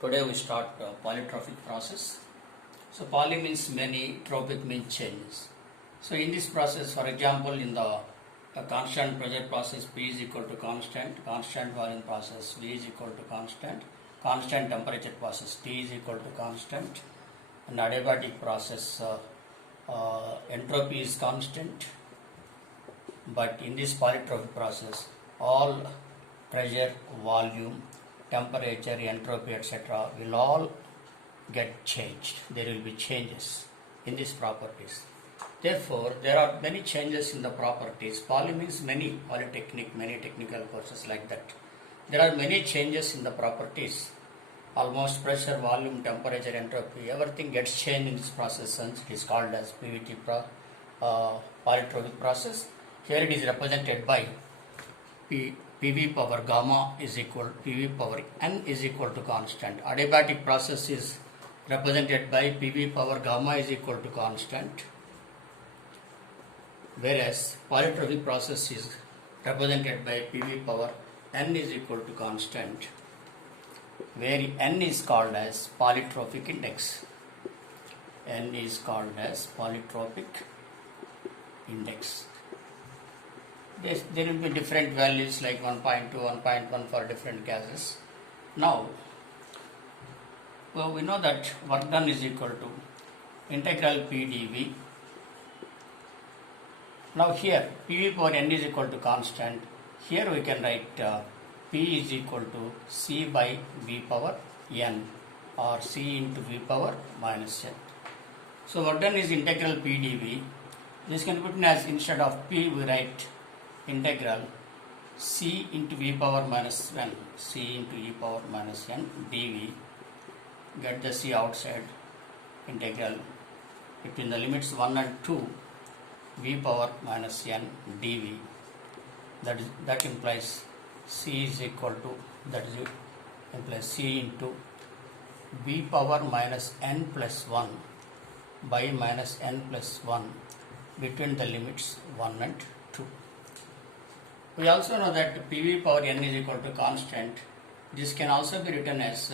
Today we start polytrophic process. So poly means many, tropic means changes. So in this process, for example, in the constant pressure process, P is equal to constant volume process, V is equal to constant temperature process, T is equal to constant, and adiabatic process, entropy is constant. But in this polytrophic process, all pressure, volume, temperature, entropy, etc. will all get changed. There will be changes in these properties. Therefore, there are many changes in the properties. Poly means many, polytechnic, many technical courses like that. There are many changes in the properties. Almost pressure, volume, temperature, entropy, everything gets changed in this process, and it is called as polytrophic process. Here it is represented by PV power gamma is equal PV power n is equal to constant. Adiabatic process is represented by PV power gamma is equal to constant, whereas polytrophic process is represented by PV power n is equal to constant, where n is called as polytrophic index. N is called as polytrophic index. There will be different values like 1.2, 1.1 for different gases. Now, we know that work done is equal to integral P dV. Now here PV power n is equal to constant. Here we can write P is equal to C by V power n, or C into V power minus n. So work done is integral P dV. This can be written as, instead of P we write integral C into V power minus n, C into E power minus n dV. Get the C outside. Integral between the limits 1 and 2 V power minus n dV. That implies C is equal to, implies C into V power minus n plus 1 by minus n plus 1 between the limits 1 and 2. We also know that PV power n is equal to constant. This can also be written as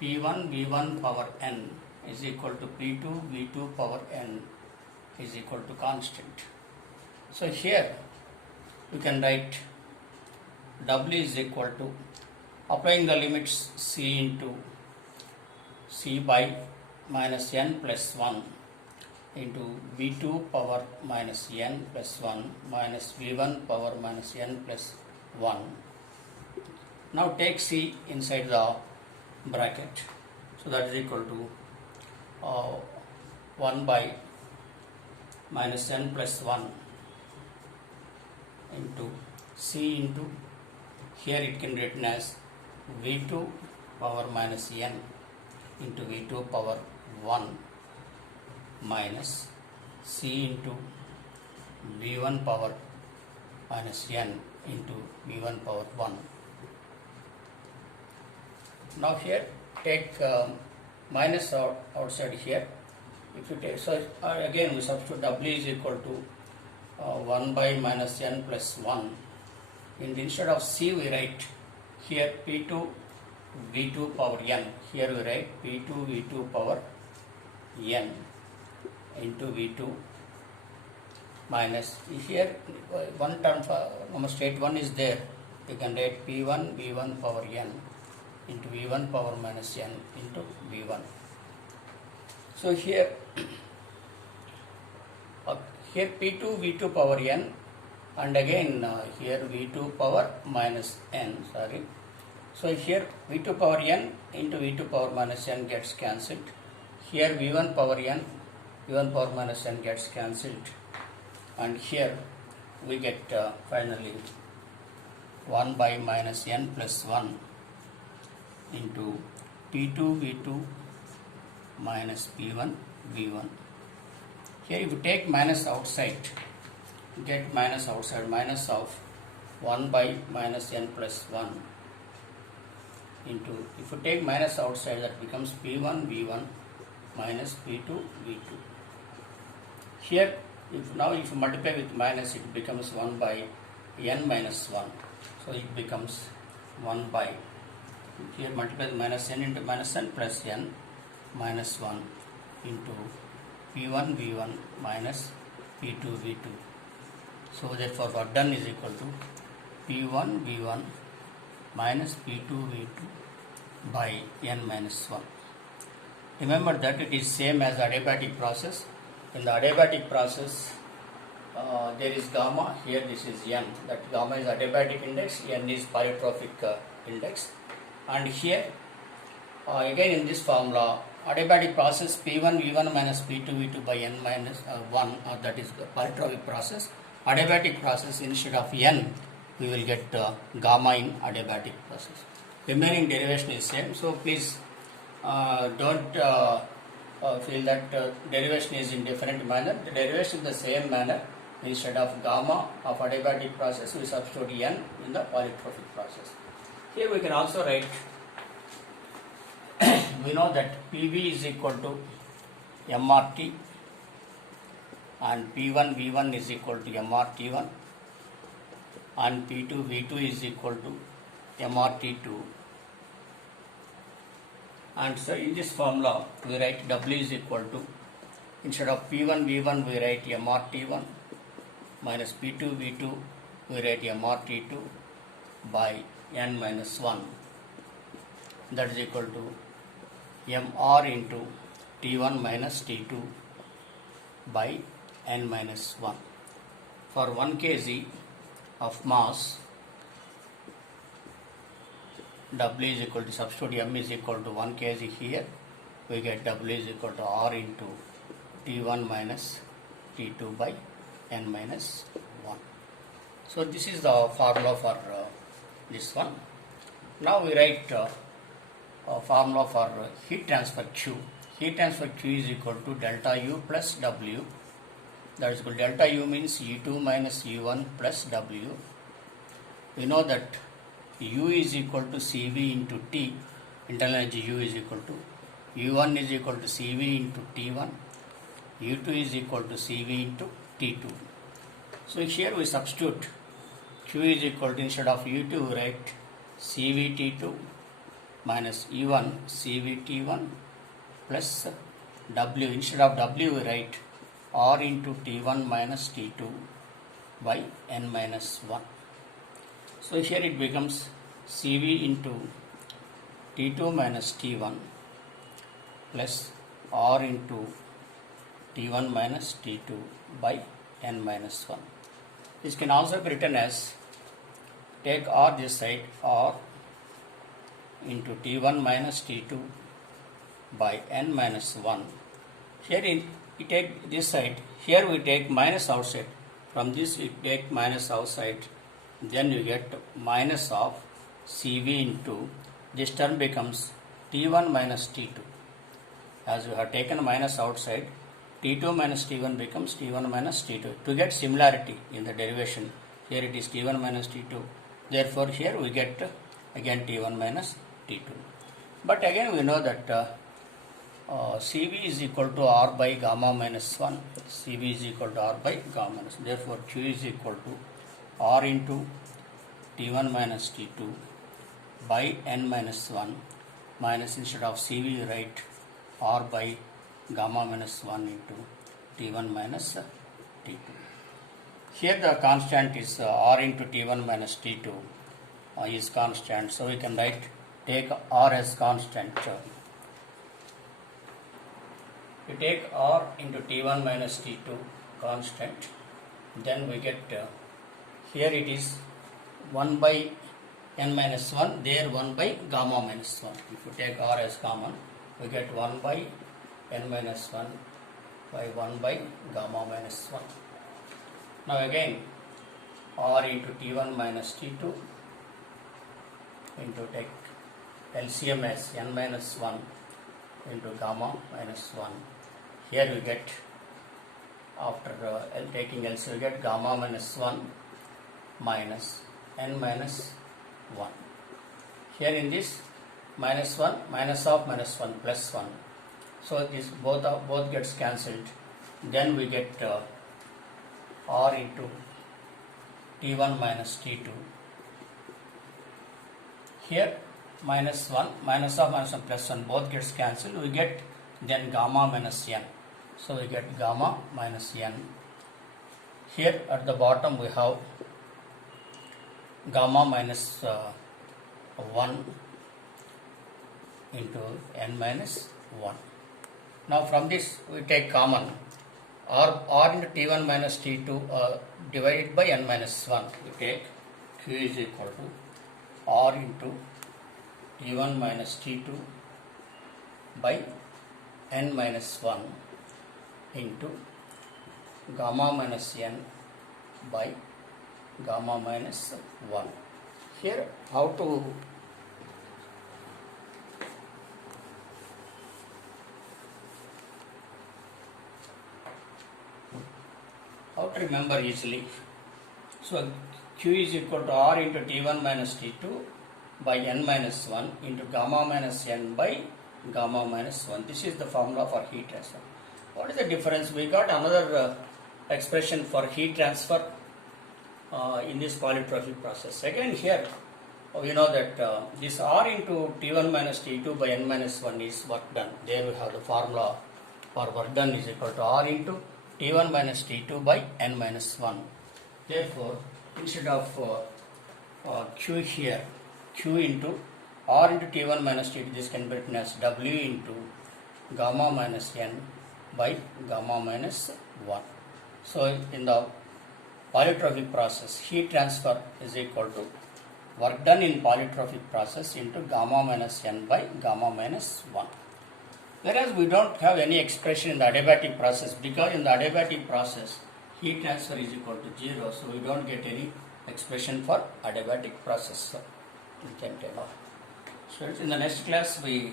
P1 V1 power n is equal to P2 V2 power n is equal to constant. So here you can write W is equal to, applying the limits C into C by minus n plus 1 into V2 power minus n plus 1 minus V1 power minus n plus 1. Now take C inside the bracket. So that is equal to 1 by minus n plus 1 into C into, here it can be written as V2 power minus n into V2 power 1 minus C into V1 power minus n into V1 power 1. Now here take minus outside here. If you take, so again we substitute W is equal to 1 by minus n plus 1. Instead of C we write here P2 V2 power n. Here we write P2 V2 power n into V2 minus, here one term for state 1 is there. You can write P1 V1 power n into V1 power minus n into V1. So here here P2 V2 power n, and again here V2 power minus n, so here V2 power n into V2 power minus n gets cancelled. Here V1 power n, V1 power minus n gets cancelled, and here we get finally 1 by minus n plus 1 into P2 V2 minus P1 V1. Here if you take minus outside, get minus outside, minus of 1 by minus n plus 1 into, if you take minus outside, that becomes P1 V1 minus P2 V2. Here if you multiply with minus, it becomes 1 by n minus 1. So it becomes 1 by Here multiply minus n into minus n plus n minus 1 into P1 V1 minus P2 V2. So therefore work done is equal to P1 V1 minus P2 V2 by n minus 1. Remember that it is same as adiabatic process. In the adiabatic process, there is gamma, here this is n. That gamma is adiabatic index, n is polytropic index. And here, again in this formula, adiabatic process P1 V1 minus P2 V2 by n minus 1, that is the polytropic process. Adiabatic process, instead of n, we will get gamma in adiabatic process. Remaining derivation is same, so please don't feel that derivation is in different manner. The derivation is the same manner. Instead of gamma of adiabatic process, we substitute n in the polytropic process. Here we can also write, we know that PV is equal to MRT and P1 V1 is equal to MRT1 and P2 V2 is equal to MRT2. And so in this formula we write W is equal to, instead of P1 V1 we write MRT1 minus P2 V2 we write MRT2 by n minus 1, that is equal to MR into T1 minus T2 by n minus 1. For 1 kg of mass, W is equal to, substitute M is equal to 1 kg here, we get W is equal to R into T1 minus T2 by n minus 1. So this is the formula for this one. Now we write a formula for heat transfer Q. Heat transfer Q is equal to delta U plus W. That is equal to delta U means U2 minus U1 plus W. We know that U is equal to CV into T. Internal energy U is equal to U1 is equal to CV into T1. U2 is equal to CV into T2. So here we substitute Q is equal to, instead of U2 we write CVT2 minus U1 CVT1 plus W. Instead of W we write R into T1 minus T2 by n minus 1. So here it becomes CV into T2 minus T1 plus R into T1 minus T2 by n minus 1. This can also be written as, take R this side, R into T1 minus T2 by n minus 1. Here we take this side, here we take minus outside, from this we take minus outside, then you get minus of CV into, this term becomes T1 minus T2. As we have taken minus outside, T2 minus T1 becomes T1 minus T2. To get similarity in the derivation, here it is T1 minus T2. Therefore, here we get again T1 minus T2. But again we know that CV is equal to R by gamma minus 1. CV is equal to R by gamma minus 1. Therefore, Q is equal to R into T1 minus T2 by n minus 1 minus, instead of CV we write R by gamma minus 1 into T1 minus T2. Here the constant is R into T1 minus T2 is constant. So we can write, take R as constant. We take R into T1 minus T2 constant, then we get, here it is 1 by n minus 1, there 1 by gamma minus 1. If you take R as common, we get 1 by n minus 1 by 1 by gamma minus 1. Now again R into T1 minus T2 into, take LCM as n minus 1 into gamma minus 1. Here we get, after taking LCM, we get gamma minus 1 minus n minus 1. Here in this minus 1, minus of minus 1 plus 1. So this both gets cancelled. Then we get R into T1 minus T2. Here minus 1, minus of minus 1 plus 1 both gets cancelled. We get then gamma minus n. So we get gamma minus n. Here at the bottom we have gamma minus 1 into n minus 1. Now from this we take common r into t1 minus t2 divided by n minus 1. We take q is equal to r into t1 minus t2 by n minus 1 into gamma minus n by gamma minus 1. Here how to remember easily. So q is equal to r into t1 minus t2 by n minus 1 into gamma minus n by gamma minus 1. This is the formula for heat transfer. What is the difference? We got another expression for heat transfer in this polytrophic process. Again here we know that this r into t1 minus t2 by n minus 1 is work done. There we have the formula for work done is equal to r into t1 minus t2 by n minus 1. Therefore, instead of q here, q into r into t1 minus t2, this can be written as w into gamma minus n by gamma minus 1. So, in the polytrophic process, heat transfer is equal to work done in polytrophic process into gamma minus n by gamma minus 1. Whereas we don't have any expression in the adiabatic process, because in the adiabatic process heat transfer is equal to 0, so we don't get any expression for adiabatic process. So we can take off. So in the next class we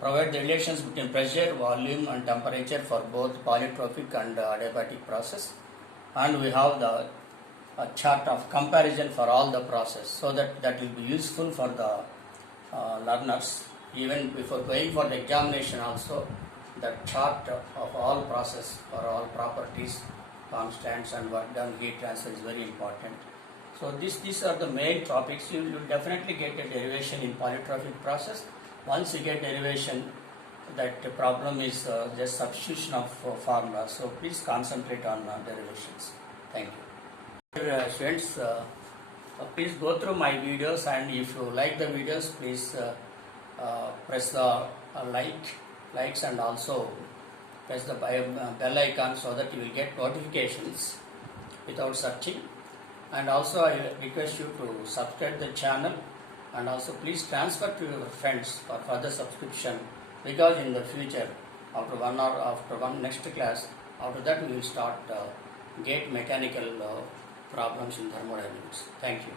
provide the relations between pressure, volume and temperature for both polytrophic and adiabatic process, and we have the chart of comparison for all the process, so that will be useful for the learners. Even before going for the examination also, the chart of all process or all properties, constants and work done, heat transfer is very important. So these are the main topics. You will definitely get a derivation in polytrophic process. Once you get derivation, that the problem is just substitution of formula. So please concentrate on derivations. Thank you. Dear students, please go through my videos, and if you like the videos, please press the likes and also press the bell icon so that you will get notifications without searching. And also I request you to subscribe the channel, and also please transfer to your friends for further subscription, because in the future after one next class, after that we will start gate mechanical problems in thermodynamics. Thank you.